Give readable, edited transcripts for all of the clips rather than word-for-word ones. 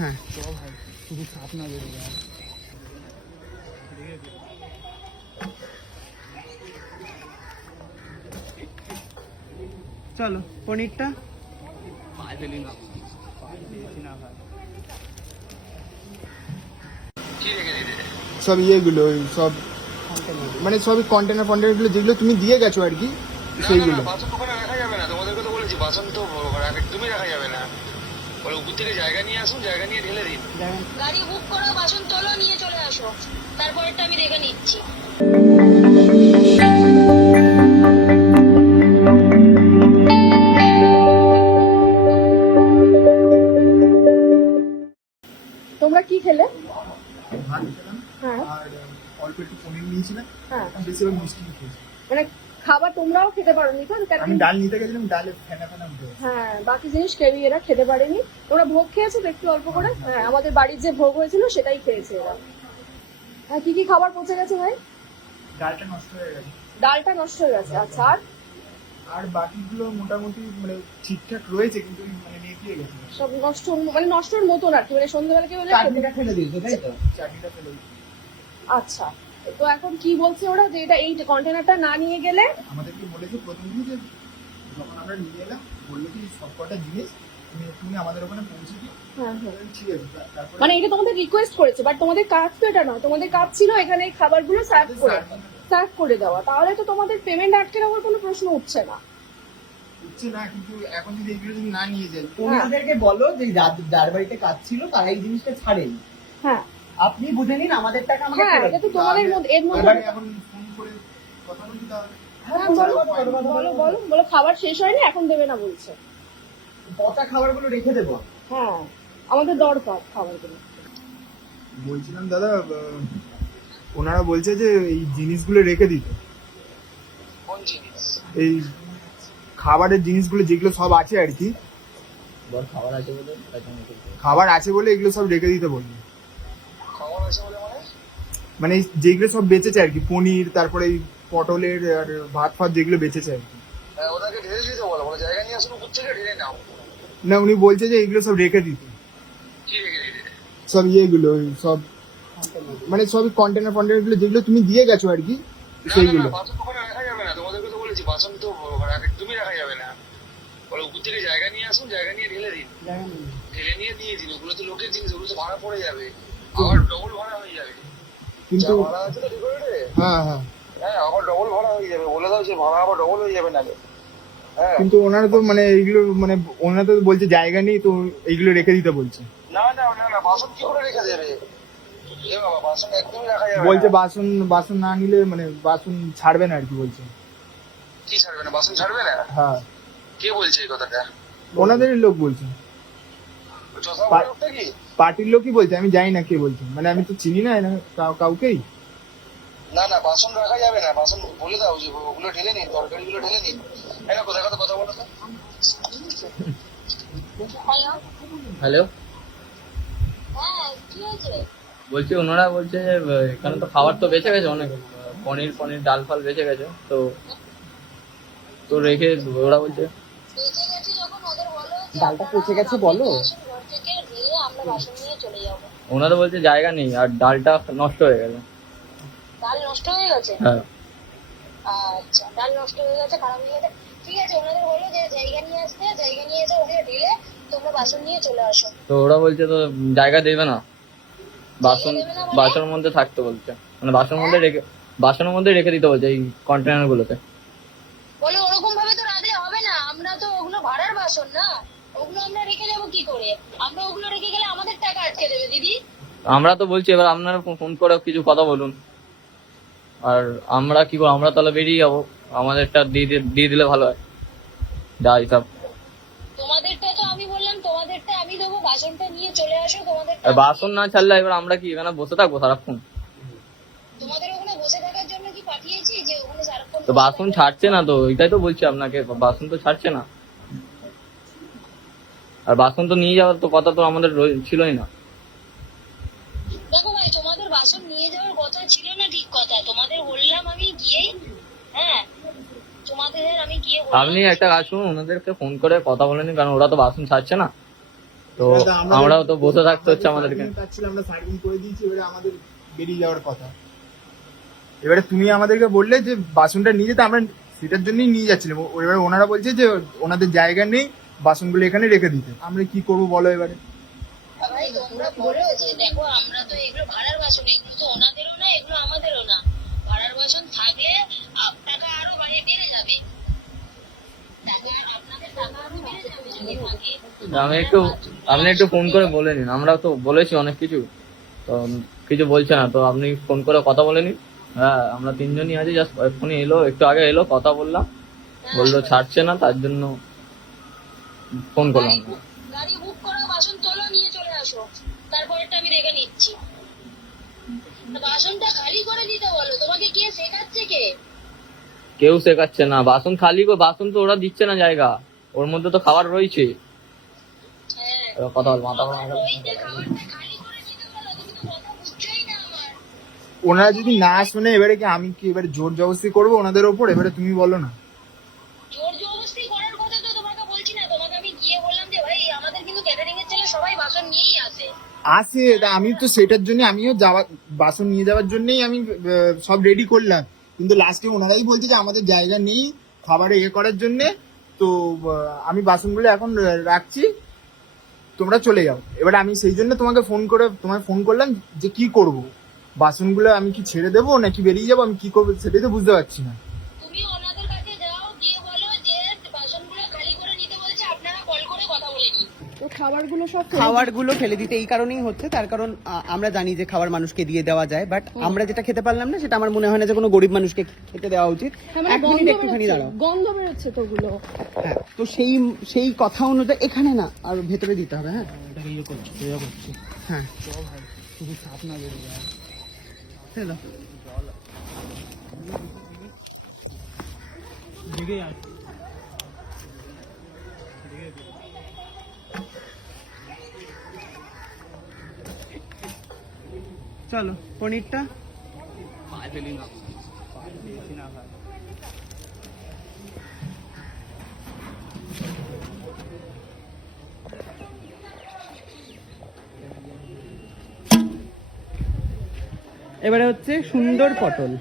হ্যাঁ চল ভাই, শুধু সাপ না বেরোবে। চলো পনিরটা সব ইয়েগুলো সব মানে সবই কন্টেনার গুলো যেগুলো তুমি দিয়ে গেছো আর কি, সেইগুলো। বাসন ওখানে রাখা যাবে না, তোমাদেরকে তো বলেছি বাসন তো একদমই রাখা যাবে না। বলে উপর থেকে জায়গা নিয়ে আসুন, জায়গা নিয়ে ঢেলে দিন। গাড়ি বুক করো, বাসন তোলো, নিয়ে চলে আসো, তারপরেরটা আমি দেখে নিচ্ছি। তোমরা কি খেলে? ভাত খেলাম, হ্যাঁ, আর অল্প একটু পনির নিয়েছিলাম, হ্যাঁ, বেশিরভাগ মিষ্টি খেয়েছি। মানে খাবার তোমরাও খেতে পারোনি তো? আমি ডাল নিতে গেছিলাম, ডালে ফেনা উঠে গেছে। হ্যাঁ, বাকি জিনিস কেউই এরা খেতে পারেনি। ওরা ভোগ খেয়েছে তো একটু অল্প করে। হ্যাঁ, আমাদের বাড়ির যে ভোগ হয়েছিল সেটাই খেয়েছে এরা। হ্যাঁ, কি কি খাবার পচে গেছে ভাই? ডালটা নষ্ট হয়ে গেছে। ডালটা নষ্ট হয়ে গেছে, আচ্ছা। আর বাকিগুলো মোটামুটি মানে ঠিকঠাক রয়েছে, কিন্তু মানে নেতিয়ে গেছে সব নষ্ট, মানে নষ্টর মতন আর কি, মানে সন্ধ্যাবেলা কেউ চাটনিটা ফেলে দিয়েছে, তাই তো? চাটনিটা ফেলে দিয়েছে। আচ্ছা, তো এখন কি বলছে ওরা যে এটা এই কন্টেনারটা না নিয়ে গেলে? আমাদেরকে বলেছে প্রথমদিন যে যখন আমরা নিয়ে এলাম, বললো কি সব কটা জিনিস তুমি আমাদের ওখানে পৌঁছে দিও। হ্যাঁ হ্যাঁ, ঠিক আছে। তারপরে মানে এটা তোমাদের রিকোয়েস্ট করেছে, বাট তোমাদের কাজ তো এটা নয়। তোমাদের কাজ ছিল এখানে এই খাবারগুলো সার্ভ করে দেওয়া। তাহলে তো তোমাদের পেমেন্ট আটকে রাখার কোনো প্রশ্ন উঠছে না। হচ্ছে না, কিন্তু এখন যদি এগুলো যদি না নিয়ে যাই, ওনাদেরকে বলো যে যার বাড়িতে কাজ ছিল তারা এই জিনিসটা ছাড়েনি। হ্যাঁ, আপনি বুঝে নিন, আমাদের টাকা আমাকে হ্যাঁ, এটা তো তোমাদের মধ্যে, এর মধ্যে। এখন ফোন করে কথা বলি তাহলে। হ্যাঁ, বলো খাবার শেষ হয়নি, এখন দেবে না বলছে। পচা খাবারগুলো রেখে দেবো। হ্যাঁ, আমাদের দরকার খাবারগুলো। বলছিলাম দাদা, ওনারা বলছে যে এই জিনিসগুলো রেখে দিতে। কোন জিনিস? এই খাবারের জিনিসগুলো যেগুলো সব আছে আর কি, খাবার আছে বলে এগুলো সব রেখে দিতে বললো। খবর আছে বলে মানে? মানে যেগুলো সব বেঁচেছে আর কি, পনির, তারপরে এই পটলের আর ভাত ফাত যেগুলো বেঁচেছে আর কি। ওদেরকে ঢেলে দিতে বলো, বলে জায়গা নিয়ে আসুন, উপর থেকে ঢেলে নাও। না, উনি বলছে যে এগুলো সব রেখে দিতে। কি রেখে দিতে? সব ইয়েগুলো সব মানে সবই কন্টেনার গুলো যেগুলো তুমি দিয়ে গেছো আর কি, সেইগুলো। বাসন ওখানে রাখা যাবে না, তোমাদেরকে তো বলেছি বাসন তো একদমই রাখা যাবে না। বলে উপর থেকে জায়গা নিয়ে আসুন, জায়গা নিয়ে ঢেলে দিন। ঢেলে নিয়ে দিয়ে দিন। ওগুলো তো লোকের জিনিস, ওগুলো তো ভাড়া পড়ে যাবে, আবার ডবল ভাড়া হয়ে যাবে। কিন্তু ভাড়া আছে তো ডেকোরেটে, হ্যাঁ হ্যাঁ, হ্যাঁ আবার ডবল ভাড়া হয়ে যাবে। বলে দাও যে ভাড়া আবার ডবল হয়ে যাবে না। হ্যাঁ, কিন্তু ওনারা তো মানে এইগুলো মানে ওনারা তো বলছে জায়গা নেই, তো এইগুলো রেখে দিতে বলছে। না না না না, বাসন কি করে রেখে দেবে? এ বাবা, বাসন একদমই রাখা যাবে বলছে না। বাসন না নিলে মানে বাসন ছাড়বে না আর কি বলছে। কি ছাড়বে না? বাসন ছাড়বে না? হ্যাঁ, কে বলছে এই কথাটা? ওনাদেরই লোক বলছে, কি পার্টির লোকই বলছে, আমি জানি না কে বলছে, মানে আমি তো চিনি না কাউকেই। না না, বাসন রাখা যাবে না। বাসন বলে দাও যে ওগুলো ঢেলে নিন, তরকারিগুলো ঢেলে নিন। হ্যাঁ, কোথায় কথা বলো তো। হ্যালো, হ্যাঁ, কি হয়েছে? বলছি ওনারা বলছে যে এখানে তো খাবার তো বেঁচে গেছে অনেক, পনির ডাল ফাল বেঁচে গেছে, তো রেখে ওরা বলছে বেঁচে গেছে যখন ওদের বলো যে ডালটা পচে গেছে বলো। ঘর থেকে ঢেলে আমরা বাসন নিয়ে চলে যাবো। ওনারা বলছে জায়গা নেই আর ডালটা নষ্ট হয়ে গেছে। ডাল নষ্ট হয়ে গেছে? হ্যাঁ, আচ্ছা, ডাল নষ্ট হয়ে গেছে, খারাপ হয়ে গেছে। ঠিক আছে, ওনাদের বলো যে জায়গা নিয়ে আসতে, জায়গা নিয়ে এসে ওখানে ঢেলে তোমরা বাসন নিয়ে চলে আসো। তো ওরা বলছে তো জায়গা দেবে না, বাসন দেবে না মানে? বাসনের মধ্যে থাকতে বলছে, মানে বাসনের মধ্যে রেখে দিতে বলছে এই কন্টেনার গুলোতে। বলে ওরকম ভাবে তো রাখলে হবে না, আমরা তো ওগুলো ভাড়ার বাসন না, ওগুলো আমরা রেখে যাবো কি করে? আমরা ওগুলো রেখে গেলে আমাদের টাকা আটকে দেবে দিদি। আমরা তো বলছি, এবার আপনারা ফোন করে কিছু কথা বলুন, আর আমরা কি করবো? আমরা তাহলে বেরিয়ে যাবো, আমাদেরটা দিয়ে দিলে ভালো হয়, যা হিসাব। তোমাদেরটা তো আমি বললাম, তোমাদেরটা আমি দেবো, বাসনটা নিয়ে চলে আসো। আর বাসন না ছাড়লে এবার আমরা কি এখানে বসে থাকবো সারাক্ষণ? তোমাদের ওখানে বসে থাকার জন্য কি পাঠিয়েছি যে ওখানে সারাক্ষণ? তো বাসন ছাড়ছে না তো, এটাই তো বলছি আপনাকে, বাসন তো ছাড়ছে না। আর বাসন তো নিয়ে যাওয়ার তো কথা তো আমাদের ছিলই না। দেখো ভাই, তোমাদের বাসন নিয়ে যাওয়ার কথা ছিল না, ঠিক কথা। তোমাদের বললাম আমি গিয়ে, হ্যাঁ, তোমাদের আমি গিয়ে আপনি একটা কাজ করুন, ওনাদেরকে ফোন করে কথা বলে নিন, কারণ ওরা তো বাসন ছাড়ছে না, তো আমরাও তো বসে থাকতে হচ্ছে আমাদেরকে। আমরা সার্ভিং করে দিয়েছি, এবারে আমাদের বেরিয়ে যাওয়ার কথা। এবারে তুমি আমাদেরকে বললে যে বাসনটা নিয়ে যেতে, আমরা সেটার জন্যই নিয়ে যাচ্ছিলাম। এবারে ওনারা বলছে যে ওনাদের জায়গা নেই, বাসনগুলো এখানে রেখে দিতে। আমরা কি করবো বলো এবারে? ভাই তোমরা বলো যে দেখো আমরা তো এগুলো ভাড়ার বাসন, এগুলো তো ওনাদেরও না, এগুলো আমাদেরও না। ভাড়ার বাসন থাকলে টাকা আরো বেড়ে যাবে, আপনাদের টাকা আরো বেড়ে যাবে যদি থাকে। আপনি একটু ফোন করে বলে নিন, আমরা তো বলেছি অনেক কিছু, তো কিছু বলছে না, তো আপনি ফোন করে কথা বলে নিন। হ্যাঁ, আমরা তিনজনই আছি, জাস্ট এক্ষুনি এলো, একটু আগে এলো, কথা বললাম, বললো ছাড়ছে না, তার জন্য ফোন করলাম। গাড়ি বুক করো, বাসন তোলো, নিয়ে চলে আসো, তারপরেরটা আমি রেখে নিচ্ছি। বাসনটা খালি করে দিতে বলো, তোমাকে কে শেখাচ্ছে? কেউ শেখাচ্ছে না, বাসন খালি করে, বাসন তো ওরা দিচ্ছে না জায়গা, ওর মধ্যে তো খাবার রয়েছে। হ্যাঁ, এবার কথা বল, মাথা গরম ওই যে খাবারটা খালি করে দিতে বলো, তুমি তো কথা বুঝছোই না আমার। ওনারা যদি না শুনে এবারে কি আমি কি এবারে জোর জবরদস্তি করবো ওনাদের ওপর? এবারে তুমি বলো না। জোর জবরদস্তি করার কথা তো তোমাকে বলছি না, তোমাকে আমি গিয়ে বললাম যে ভাই আমাদের কিন্তু ক্যাটারিং এর ছেলে সবাই বাসন নিয়েই আসে। আমি তো সেটার জন্য আমিও বাসন নিয়ে যাওয়ার জন্যই আমি সব রেডি করলাম, কিন্তু লাস্টে ওনারাই বলছে যে আমাদের জায়গা নেই খাবারে করার জন্য। তো আমি বাসনগুলো এখন রাখছি, তোমরা চলে যাও। এবারে আমি সেই জন্য তোমাকে ফোন করলাম যে কি করব, বাসনগুলো আমি কি ছেড়ে দেবো নাকি বেরিয়ে যাবো, আমি কি করবো সেটাই তো বুঝতে পারছি না। তুমি ওনাদের কাছে যাও, গিয়ে বলো যে বাসনগুলো খালি করে নিতে বলেছে, আপনারা কল করে কথা বলে নিন। তো খাবারগুলো সব খাবারগুলো ফেলে দিতে এই কারণেই হচ্ছে, তার কারণ আমরা জানি যে খাবার মানুষকে দিয়ে দেওয়া যায়, বাট আমরা যেটা খেতে পারলাম না সেটা আমার মনে হয় না যে কোনো গরিব মানুষকে খেতে দেওয়া উচিত। হ্যাঁ, মানে এক মিনিট একটুখানি দাঁড়াও। গন্ধ বেরোচ্ছে তো ওগুলো। হ্যাঁ, তো সেই কথা অনুযায়ী এখানে না, আর ভেতরে দিতে হবে। হ্যাঁ, হ্যাঁ, শুধু সাপ না বেরিয়ে যায়। ছেড়ে দাও। চলো পনিরটা এবারে হচ্ছে সুন্দর পটল।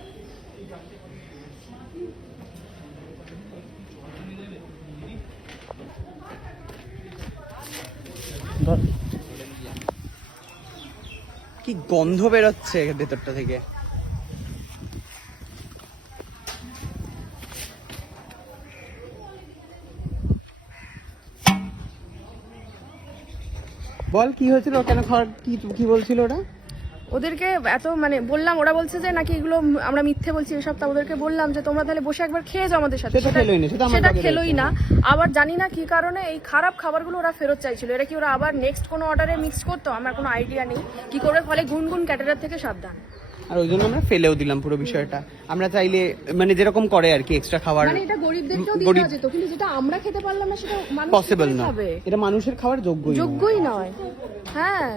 কি গন্ধ বেরোচ্ছে ভেতরটা থেকে। বল কি হয়েছিল, কেন খাওয়ার কি বলছিল ওরা? ওদেরকে এত মানে বললাম, ওরা বলছে যে নাকি এগুলো আমরা মিথ্যে বলছি এসব। তা ওদেরকে বললাম যে তোমরা তাহলে বসে একবার খেয়ে যাও আমাদের সাথে, সেটা খেলোই না, সেটা খেলোই না। আবার জানি না কি কারণে এই খারাপ খাবারগুলো ওরা ফেরত চাইছিল। এটা কি ওরা আবার নেক্সট কোনো অর্ডারে মিক্স করতো, আমার কোনো আইডিয়া নেই কি করবে। ফলে গুনগুন ক্যাটারার থেকে সাবধান। আর ওই জন্য আমরা ফেলেও দিলাম পুরো বিষয়টা। আমরা চাইলে মানে যেরকম করে আর কি এক্সট্রা খাবার, মানে এটা গরিবদেরকেও দিতে যেত, কিন্তু যেটা আমরা খেতে পারলাম না সেটা মানুষ পসিবল না, খাবে। এটা মানুষের খাওয়ার যোগ্যই যোগ্যই নয়। হ্যাঁ,